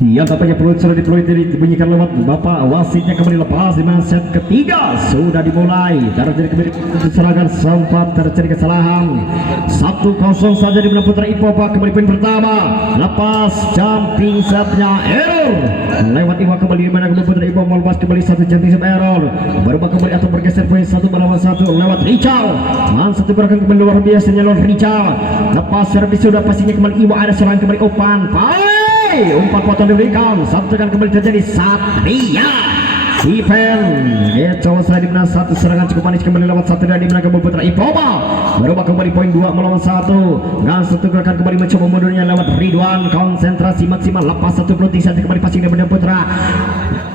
Yang tampaknya sudah dibunyikan lewat Bapak wasitnya kembali lepas di mana set ketiga sudah dimulai. Terjadi kembali serangan, sempat terjadi kesalahan. 1-0 saja di benak putra Ipopa. Kembali poin pertama, lepas jumping setnya error lewat Iwa kembali di mana putra Ipopa melepas kembali satu jumping set error. Berubah kembali atau bergeser poin 1 melawan 1 lewat Richard. Man satu gerakan kembali luar biasanya lewat Richard. Lepas servis sudah pastinya kembali Iwa, ada serangan kembali Opan. Umpan potong diberikan, satu kan kembali terjadi Satria Defend. Coba saya dimana satu serangan cukup manis kembali lewat Satria di mana kembali putra Ipoba berubah kembali poin 2 melawan 1. Dan satu gerakan kembali mencoba mundurnya lewat Ridwan, konsentrasi maksimal, lepas satu pelunting saja kembali passing dari putra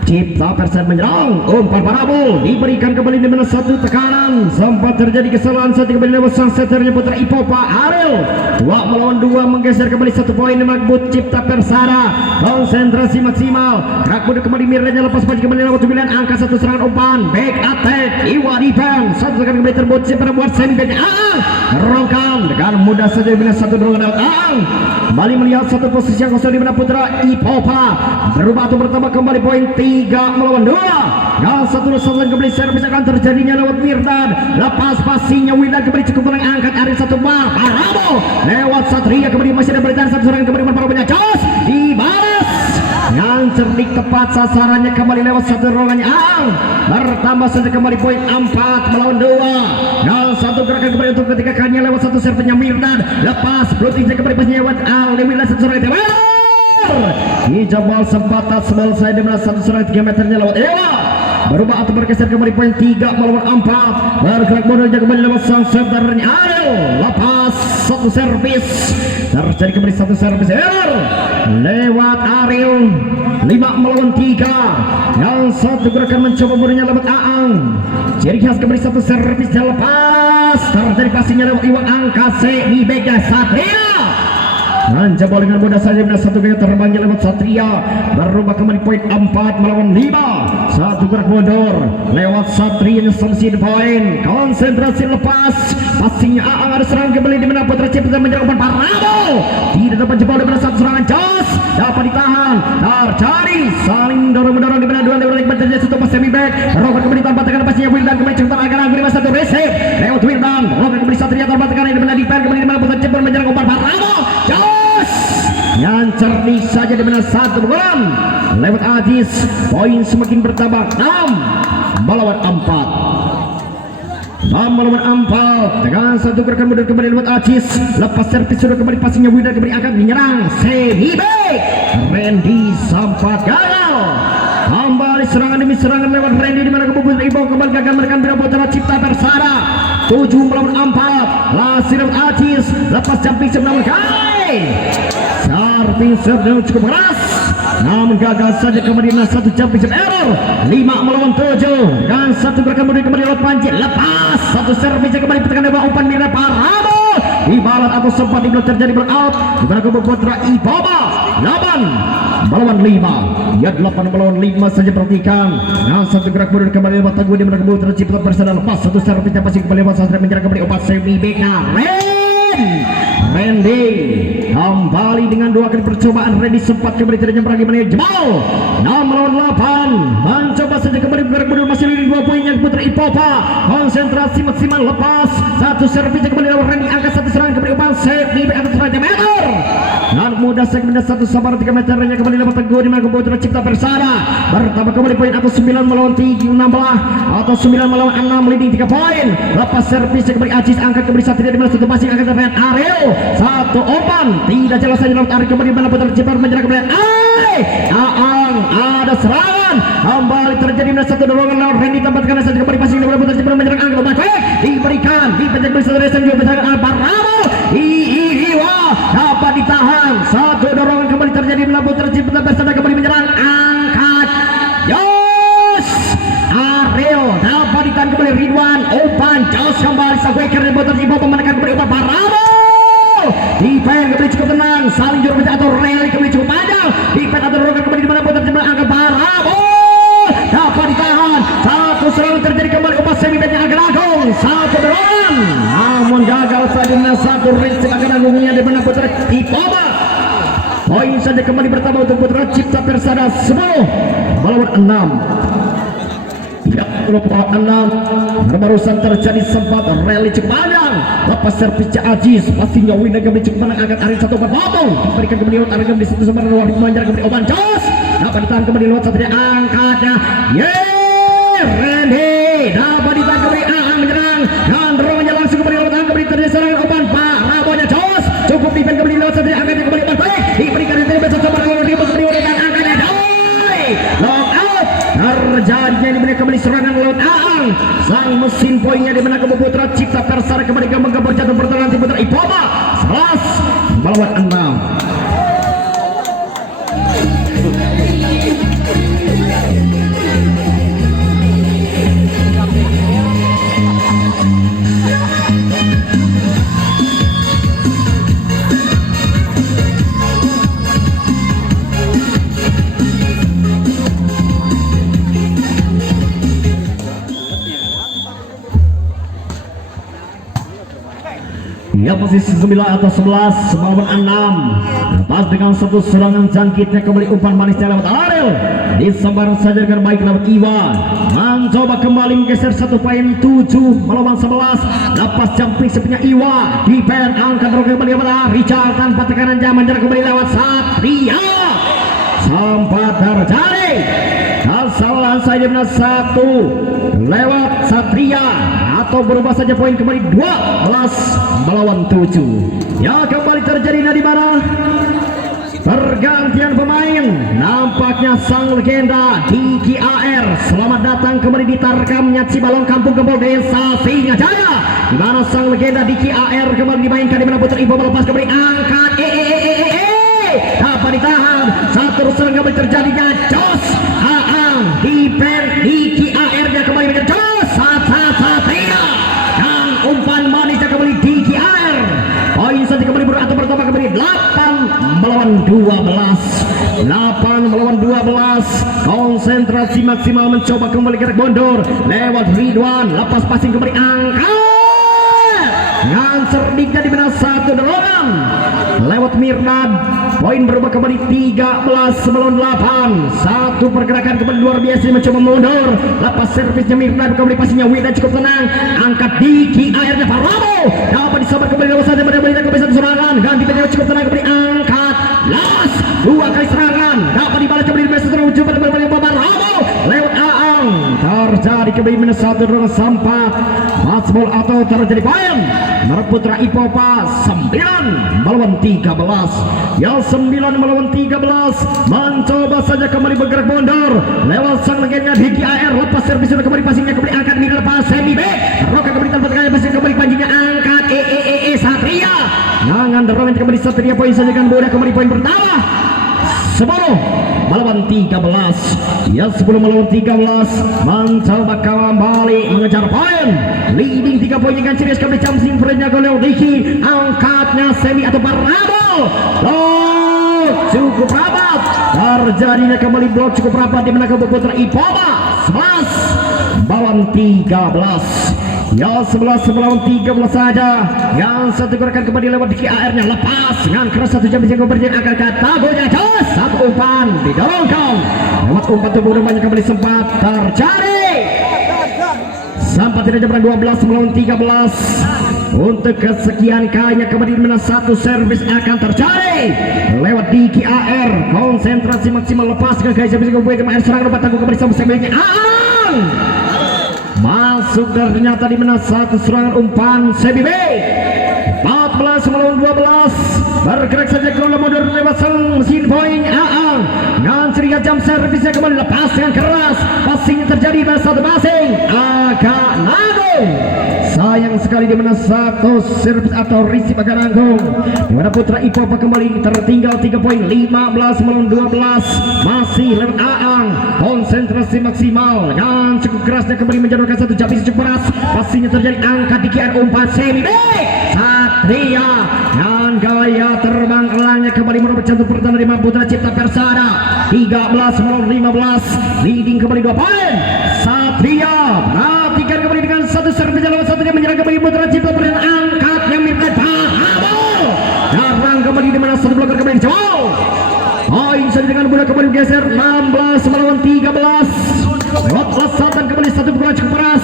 Cipta Persat menyerang. Umpan parabol diberikan kembali di mana satu tekanan, sempat terjadi kesalahan saat kembali lewat sang seternya putra Ipopa Ariel. 2 melawan 2 menggeser kembali 1 poin di mana Cipta Persada, konsentrasi maksimal. Gerak mundur kembali Miranya, lepas pagi kembali lewat 9 angka 1 serangan umpan back attack Iwa defense. Satu serangan kembali terbut Cipta buat sendiri rongkan dengan mudah saja di mana satu dorongan lewat kembali melihat satu posisi yang kosong di mana putra Ipopa berubah atau bertambah kembali poin 3 melawan 2. Dan satu serangan kembali servis akan terjadinya lewat Mirdan, lepas passingnya Wildan kembali cukup menang angkat Ariel satu bal parabo lewat Satria kembali masih ada beritahan satu serangan kembali parabanya jos dibalas yang cerdik tepat sasarannya kembali lewat satu dorongannya bertambah saja kembali poin 4 melawan 2. Dan satu gerakan kembali untuk ketiga kalinya lewat satu servisnya Mirdan, lepas pelutingnya kembali pasnya lewat Aldi Wildan satu serangan hijau bal sempat tasbal saya di mana satu serangan 3 meternya lewat Ewa berubah atau bergeser kembali poin 3 melawan 4. Bergerak modalnya kembali lewat sang servernya Ariel, lepas satu servis terjadi kembali satu servis error lewat Ariel 5 melawan 3. yang satu gerakan mencoba modalnya lewat Aang, ciri khas kembali satu servis lepas terjadi passingnya lewat Iwan angka C di backnya Satria. Dan jebol dengan mudah saja benar satu gaya terbangnya lewat Satria berubah kembali poin 4 melawan 5. Satu gerak mundur lewat Satria yang selesai poin, konsentrasi lepas passingnya Aang, ada serangan kembali di mana putra Cipta menyerang umpan parabo tidak dapat jebol di mana satu serangan jos dapat ditahan terjadi saling dorong-mendorong di mana dua lewat terjadi satu pas semi back Robert kembali tanpa tekanan passingnya Wildan kembali cepat agar anggur di satu receive lewat Wildan Robert kembali Satria tanpa tekanan di mana defend kembali di mana putra Cipta menyerang umpan parabo yang cerdik saja di mana satu bola lewat Aziz, poin semakin bertambah 6 melawan 4 dengan satu gerakan mundur kembali lewat Aziz, lepas servis sudah kembali passingnya Wildan kembali akan menyerang semi back Randy sempat gagal kembali serangan demi serangan lewat Randy di mana kebubut Ibo kembali gagal menekan bira putra Cipta Persada 7 melawan 4. Lasir lewat Aziz, lepas jumping sebenarnya kali Sarping serve cukup keras namun gagal saja kemudian satu jumping serve error 5 melawan 7. Dan satu gerakan mundur kembali lewat Panji, lepas satu servis kembali tekan lewat umpan Mirna parabo dibalat atau sempat di terjadi blowout di mana kubu putra Ipoba 8 melawan 5. Ya 8 melawan 5 saja perhatikan. Nah satu gerak mundur kembali lewat Tangguh di mana kubu putra Cipta Persada, lepas satu servisnya pasti kembali lewat Sastra menyerang kembali umpan semi beka Randy kembali dengan 2 kali percobaan. Randy sempat kembali tidak nyamper lagi menit jebol 6 melawan 8. Mencoba saja kembali bergerak mundur masih lini 2 poin yang putra Ipopa, konsentrasi maksimal lepas satu servis kembali lewat Randy angkat satu serangan kembali umpan save di atas 1 meter dan mudah segmen satu sabar 3 meternya kembali lewat Teguh di mana putra Cipta Persada bertambah kembali poin atau 9 melawan 3 16 atau 9 melawan 6 leading 3 poin. Lepas servis kembali Aziz angkat kembali Satria di mana satu passing angkat dengan Ariel satu umpan tidak jelas saja lewat Ariel kembali di mana putra Cipta menyerang kembali Aang, ada serangan kembali terjadi di mana satu dorongan lewat Randy tempatkan saja kembali passing di mana putra Cipta menyerang angkat baik diberikan di penjara kembali Satria dan juga bertahan Paramo Iwa dapat ditahan satu dorongan kembali terjadi di mana putra Cipta Persada kembali menyerang angkat Jos Ariel dapat ditahan kembali Ridwan umpan Jos kembali Saweker dan putra Cipta menekan kembali umpan Paramo defend kembali cukup tenang saling juru atau rally kembali cukup panjang defend atau dorongan kembali di mana putra Cipta angkat Paramo dapat ditahan satu serangan terjadi kembali umpan semi backnya agak agung satu Rizky akan agungnya di mana putra Ipoma. Poin saja kembali bertambah untuk putra Cipta Persada 10 melawan 6. Ya, melawan 6. Barusan terjadi sempat rally cukup panjang. Lepas servis Aziz pastinya Winda kembali cukup menang angkat Arin satu berbotol. Diberikan kembali lewat Arin kembali satu sama luar dimanjar kembali Oban Jos. Dapat ditahan kembali lewat satu angkatnya. Randy dapat ditahan kembali Ahang menyerang dan dorongnya langsung kembali lewat Ahang kembali terjadi serangan Oban Pak Rabonya Jos. Cukup defend kembali lewat satu angkatnya kembali Oban baik. Diberikan yang terbiasa sama luar kembali dan angkatnya Doi. Lock out. Terjadinya di mana kembali serangan lewat Ahang. Sang mesin poinnya di mana kembali putra Cipta Persada kembali gambar jatuh pertahanan si putra Ipoma 11 melawan 6. Ya posisi 9 atau 11 melawan 6. Lepas dengan satu serangan jangkitnya kembali umpan manisnya lewat Ariel. Disambar saja dengan baik lewat Iwan. Mencoba kembali menggeser 1.7 melawan 11. Lepas jumping sepinya Iwan. Defend angkat kembali lewat Richard tanpa tekanan jam menjar kembali lewat Satria. Sempat terjadi kesalahan saya benar satu lewat Satria atau berubah saja poin kembali 12 melawan 7. Ya kembali terjadi di mana pergantian pemain. Nampaknya sang legenda Diki AR selamat datang kembali di Tarkamnya Cibalong Kampung Gembol Desa Singajaya, di mana sang legenda Diki AR kembali dimainkan di mana putra Ibu melepas kembali angkat dapat ditahan satu serangan kembali terjadinya Jos Aang defend Diki AR nya kembali dengan Jos Satria dan umpan manisnya kembali Diki AR. Poin saja kembali atau pertama kembali 8 melawan 12. 8 melawan 12. Konsentrasi maksimal mencoba kembali gerak bondur lewat Ridwan, lepas passing kembali angkat dengan cerdiknya di benar satu dorongan lewat Mirnad. Poin berubah kembali 13 melawan 8. Satu pergerakan kembali luar biasa mencoba mundur. Lepas servisnya Mirnad kembali passingnya Wida cukup tenang. Angkat Diki akhirnya Paramo dapat disabar kembali lewat saja kembali satu serangan. Ganti penyewa cukup tenang kembali angkat. Las dua kali serangan dapat dibalas kembali di serangan ujung pada kembali Paramo lewat Aang. Terjadi kembali minus satu dorongan sampah. Matchball atau terjadi poin. Putra Ipopa 9 melawan 13. Ya 9 melawan 13. Mencoba saja kembali bergerak mundur lewat sang legenda Diki AR. Lepas servis sudah kembali passingnya kembali angkat di lepas semi back. Roka kembali tanpa tekanan passing kembali panjangnya angkat Satria. Nangan dorongan kembali Satria poin saja kan mudah kembali poin pertama 10 melawan 13. Ya 10 melawan 13. Mencoba kembali mengejar poin. Leading 3 poin dengan serius kembali Camsin Frenya Goleo Diki. Angkatnya semi atau parabol. Cukup rapat. Terjadinya kembali blok cukup rapat di mana putra Ipoma 11 melawan 13. Ya 11 melawan 13 saja. Yang satu gerakan kembali lewat Diki AR nya lepas dengan keras satu jam bisa berjalan akan katagonya Jos. Satu umpan didorongkan lewat umpan tubuh banyak kembali sempat terjadi. Sampai tidak jam 12 melawan 13. Untuk kesekian kalinya kembali di mana satu servis akan terjadi lewat Diki AR. Konsentrasi maksimal lepas ke gaya bisa kembali serangan dapat tangguh kembali sampai sebenarnya Aang. Masuk ternyata di mana satu serangan umpan CBB 14 melawan 12. Bergerak saja ke dalam mundur lewat sang mesin poin Aang. Dengan ceria jam servisnya kembali lepas dengan keras. Passingnya terjadi pada satu passing agak nanggung. Sayang sekali di mana satu servis atau receive agak nanggung. Di mana putra Ipopa kembali tertinggal 3 poin 15 melawan 12. Masih lewat Aang. Konsentrasi maksimal dan cukup kerasnya kembali menjadwalkan satu jam cukup keras. Passingnya terjadi angkat di kian umpan semi back. Satria dan gaya terbang elangnya kembali merebut jantung pertahanan di putra Cipta Persada 13 melawan 15. Leading kembali 2 poin. Satria perhatikan kembali dengan satu servis lewat satunya menyerang kembali putra Cipta Persada angkatnya Mirna Bahama. lagi jauh. Poin saja dengan bola kembali bergeser 16 melawan 13. Lewat selatan kembali satu pukulan cukup keras.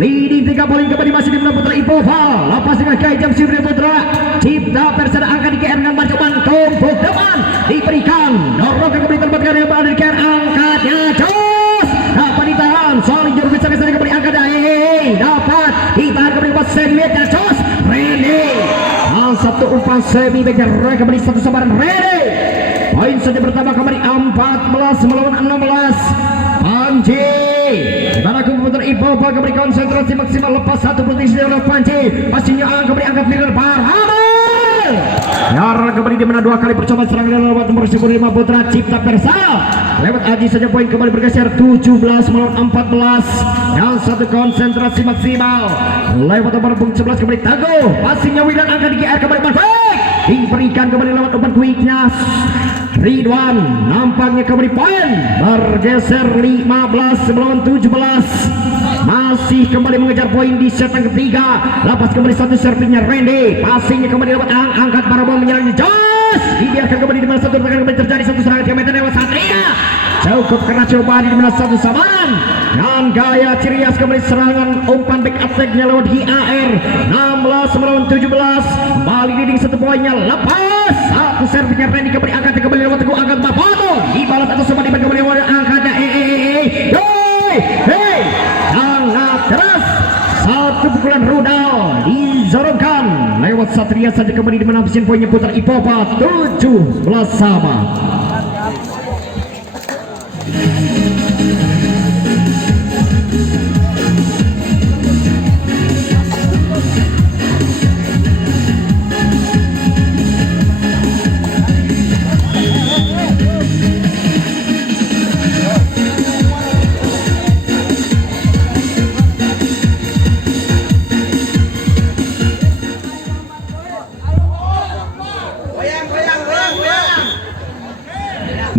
Leading 3 poin kembali masih di putra Ipova. Lepas dengan gaya jam sibuk putra Cipta Persada angka di KR dengan bantuan tumpuk depan diberikan. Dorongan kembali tempatkan yang berada di KR angkatnya jos. Dapat ditahan. Soal juru bisa kesana kembali angkat dapat ditahan kembali pas semi dan jos. Ready. Satu umpan semi back kembali satu sabaran ready. Poin saja pertama kembali 14 melawan 16. Panji dimana komputer Ipova kembali konsentrasi maksimal lepas satu proteksi oleh Panji. Pastinya kembali angkat middle Hamil. Yara kembali dimana dua kali percobaan serangan lewat nomor 5 putra Cipta Persada. Lewat Aji saja poin kembali bergeser 17 melawan 14. Yang satu konsentrasi maksimal lewat nomor 11 kembali Teguh. Pastinya Widan angkat di GR kembali perfect. Diberikan kembali lewat umpan quicknya Ridwan. Nampaknya kembali poin bergeser 15 melawan 17. Masih kembali mengejar poin di set yang ketiga. Lepas kembali satu servingnya Randy. Passingnya kembali lewat angkat para bom menyerang jos. Dibiarkan kembali di mana satu rekan kembali terjadi satu serangan 3 meter lewat Satria. Cukup keras cobaan di mana satu sabaran. Dan gaya ciri khas kembali serangan umpan back attack-nya lewat HAR 16 melawan 17. Kembali leading satu poinnya lepas. Satu servingnya Randy kembali angkat kembali lewat Teguh angkat Mapoto. Dibalas atau sempat diberikan kembali lewat angkatnya sangat keras. Satu pukulan rudal dizorongkan lewat Satria saja kembali di mana poinnya putar Ipova 17 sama.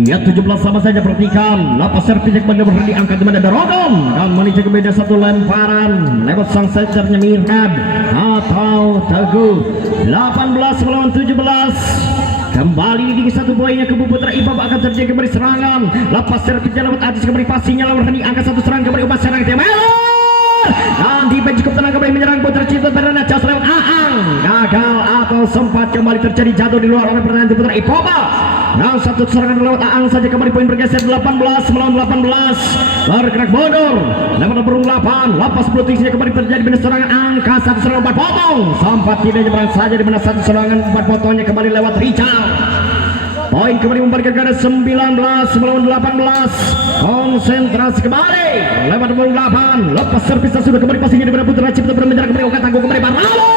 Ya 17 sama saja perhatikan. Lepas servis yang benar-benar diangkat di mana Dorongan dan menuju ke beda satu lemparan lewat sang senternya Mirhad atau Teguh 18 melawan 17. Kembali di satu poinnya ke Putra Ipova akan terjadi kembali serangan. Lepas servisnya lewat Aziz kembali passingnya lewat Rani angkat satu serangan kembali umpan serang Temelo. Dan di bench cukup tenang kembali menyerang Putra Cipta Persada cas lewat Aang. Gagal atau sempat kembali terjadi jatuh di luar oleh pertahanan Putra Ipova. Dan satu serangan lewat Aang saja kembali poin bergeser 18 melawan 18. Bergerak bodor lewat burung 8. Lepas proteksinya kembali terjadi benar serangan angka satu serangan 4 potong. Sempat tidak nyebrang saja di mana satu serangan 4 potongnya kembali lewat Richard. Poin kembali memberikan kepada 19 melawan 18. Konsentrasi kembali lewat nomor 8. Lepas servis sudah kembali passingnya di mana Putra Cipta bermenjar kembali Oka tangguh kembali Baralo.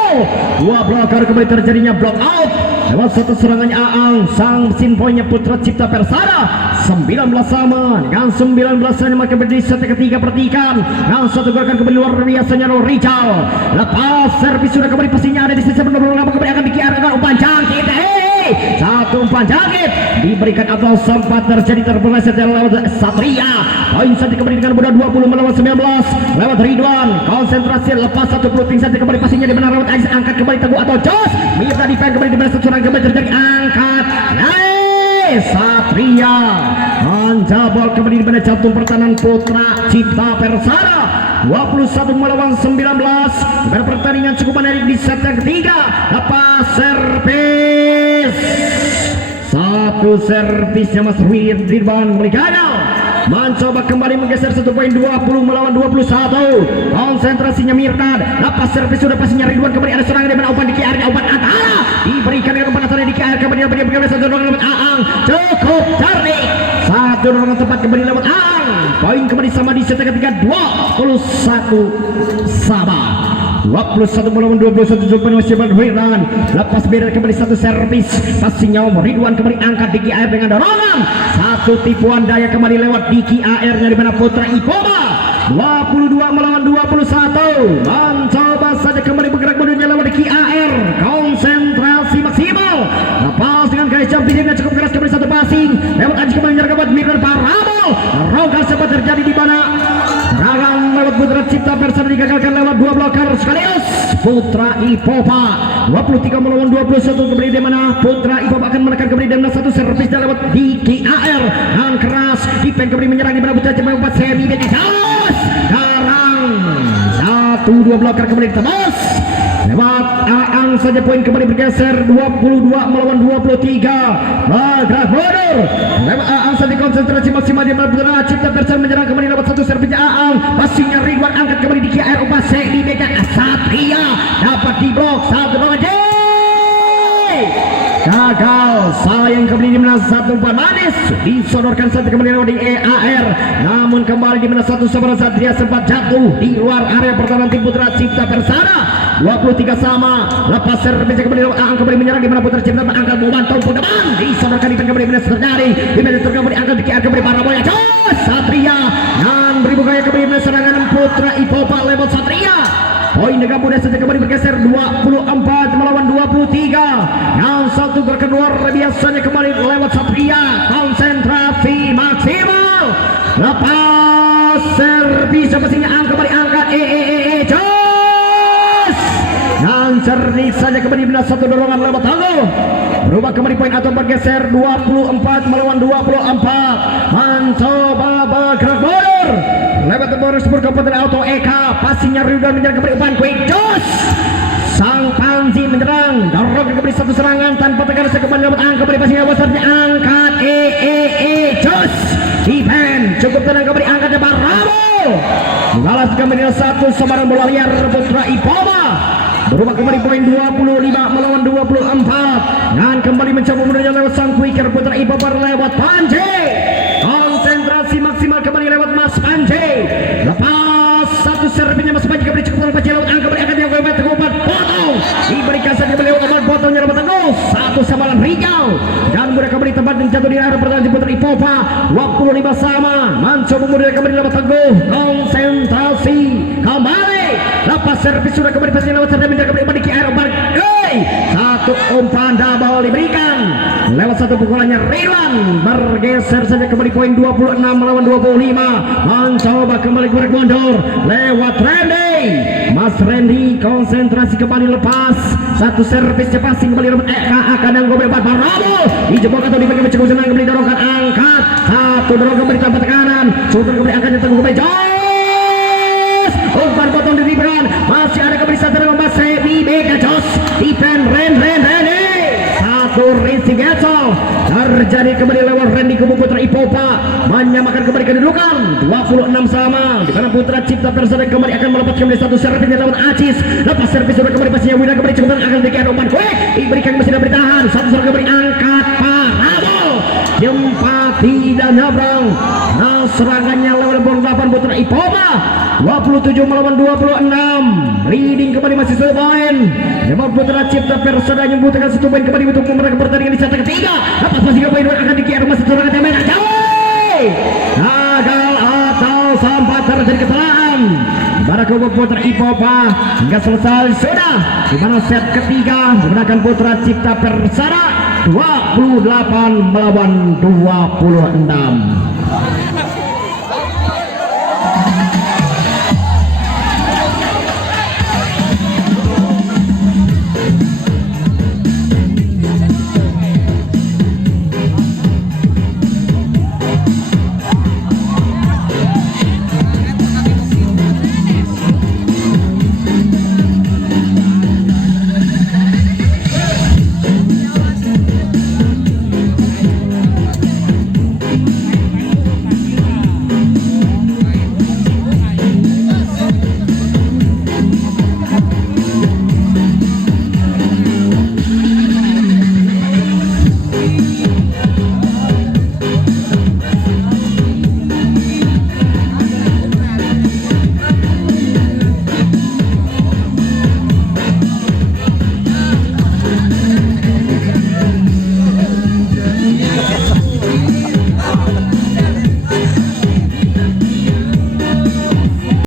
Dua blocker kembali terjadinya block out lewat satu serangannya Aang. Sang sin poinnya Putra Cipta Persada 19 sama dengan 19 saja maka berdiri set ketiga pertikan. Dan satu gerakan kembali luar biasanya Richard. Lepas servis sudah kembali passingnya ada di sisi nomor 8 kembali akan dikiarkan umpan jangkit. Satu umpan jangkit diberikan atau sempat terjadi terbeleset lewat Satria. Poin saja kembali dengan mudah 20 melawan 19 lewat Ridwan. Konsentrasi lepas satu floating saja kembali passingnya di mana lewat Aziz angkat kembali Teguh atau Jos. Mirna defend kembali di mana sesuatu kembali terjadi angkat. Satria menjabol kembali di mana jantung pertahanan Putra Cipta Persada 21 melawan 19. Pada pertandingan cukup menarik di set yang ketiga. Lepas servis satu servisnya Mas Ridwan mulai gagal. Mencoba kembali menggeser satu poin 20 melawan 21. Konsentrasinya Mirdad. Lepas servis sudah pastinya Ridwan kembali ada serangan di mana umpan di KR umpan antara diberikan dengan umpan antara di KR kembali satu dorongan lewat Aang. Cukup cerdik. Satu dorongan tepat kembali lewat Aang. Poin kembali sama di set ketiga 21 sama. 21 melawan 21 Zulpan masih berhubungan. Lepas beda kembali satu servis passingnya Ridwan kembali angkat Diki AR dengan dorongan. Satu tipuan daya kembali lewat Diki AR nya di mana Putra Ipova 22 melawan 21. Mencoba saja kembali bergerak mundur lewat Diki AR. Konsentrasi maksimal. Lepas dengan gaya jumpingnya cukup keras kembali satu passing lewat Aji kembali menyerang buat Mirna Parabol. Rogal sempat terjadi di mana serangan lewat Putra Cipta Persada digagalkan lewat 2 bloker sekaligus. Putra Ipopa 23 melawan 21 kembali di mana Putra Ipopa akan menekan kembali di mana satu servis lewat di AR dan keras defense kembali menyerang di mana Putra Cipta 4 semi bebas. Sekarang 1-2 bloker kembali ditebas. Lewat Aang saja poin kembali bergeser 22 melawan 23. Bergerak mundur. Lewat Aang saja konsentrasi maksimal di mana Putra Cipta Persada menyerang kembali lewat satu servis Aang. Passingnya Ridwan angkat kembali di KR Upase di meja Satria dapat diblok satu aja. Gagal sayang kembali di mana satu umpan manis disodorkan satu kembali lewat di EAR, namun kembali di mana satu saudara Satria sempat jatuh di luar area pertahanan tim Putra Cipta Persada. 23 sama lepas servis kembali lewat Aang kembali menyerang di mana Putra Cipta angkat membantu ke depan disodorkan di kembali di mana terjadi di mana kembali angkat di KR kembali para bola Satria dan beribu gaya kembali di mana serangan Putra Ipopa lewat Satria. Poin digabung saja kembali bergeser 24 melawan 23. Yang satu gol kedua biasanya kembali lewat Satria. Konsentrasi maksimal. Lepas servis pastinya kembali angkat dan cerdik saja kembali benar satu dorongan lewat Tangguh. Berubah kembali poin atau bergeser 24 melawan 24. Mencoba bergerak mundur. Lewat boros berkomputer auto Eka, passingnya Ridwan menyerang kembali umpan quick jos. Sang Panji menyerang, dorong kembali satu serangan tanpa tekanan kembali lewat Aang kembali passingnya besarnya angkat jos. Defense cukup tenang kembali angkatnya Barabo. Balas kembali satu sebarang bola liar Putra Ipopa. Berubah kembali poin 25 melawan 24 dan kembali mencoba mundur lewat sang quicker Putra Ipopa lewat Panji. Konsentrasi maksimal kembali lewat Mas Panji. Lepas satu servisnya Mas Panji kembali cukup lewat lewat angka kembali angkatnya kembali tegupat potong diberikan saja kembali lewat potongnya lewat Teguh satu sama lawan Rijal dan mudah kembali tempat dan jatuh di area pertahanan Putra Ipopa 25 sama mencoba mundur kembali lewat Teguh konsentrasi kembali lepas servis sudah kembali pasti lewat serta minta kembali di KR satu umpan double diberikan lewat satu pukulannya Ridwan bergeser saja kembali poin 26 melawan 25 mencoba kembali gorek mundur lewat Randy. Mas Randy konsentrasi kembali lepas satu servis passing kembali lewat Eka akan yang gobel Barabo dijebok atau dibagi mencukup senang kembali dorongkan angkat satu dorong kembali tanpa tekanan sultan kembali angkatnya tengah kembali jos umpan potong diberikan masih ada kembali satu dengan Mas Randy Mega jos defend Randy satu Rizky Getsol terjadi kembali lewat Randy kubu Putra Ipopa menyamakan kembali kedudukan 26 sama di mana Putra Cipta Persada kembali akan melepas kembali satu servis lewat Acis lepas servis sudah kembali pastinya Wina kembali cukup akan dikira umpan quick diberikan masih tidak bertahan satu servis kembali angkat Parabol Jempati dan nyabrang nah serangannya lewat bola 8 Putra Ipopa 27 melawan 26 leading kembali masih satu poin memang Putra Cipta Persada membutuhkan satu poin kembali untuk memenangkan pertandingan di set ketiga lepas masih poin akan dikira masih serangan yang merah jauh gagal atau sampai terjadi kesalahan pada kubu Putra Ipopa hingga selesai sudah di mana set ketiga memenangkan Putra Cipta Persada 28 melawan 26.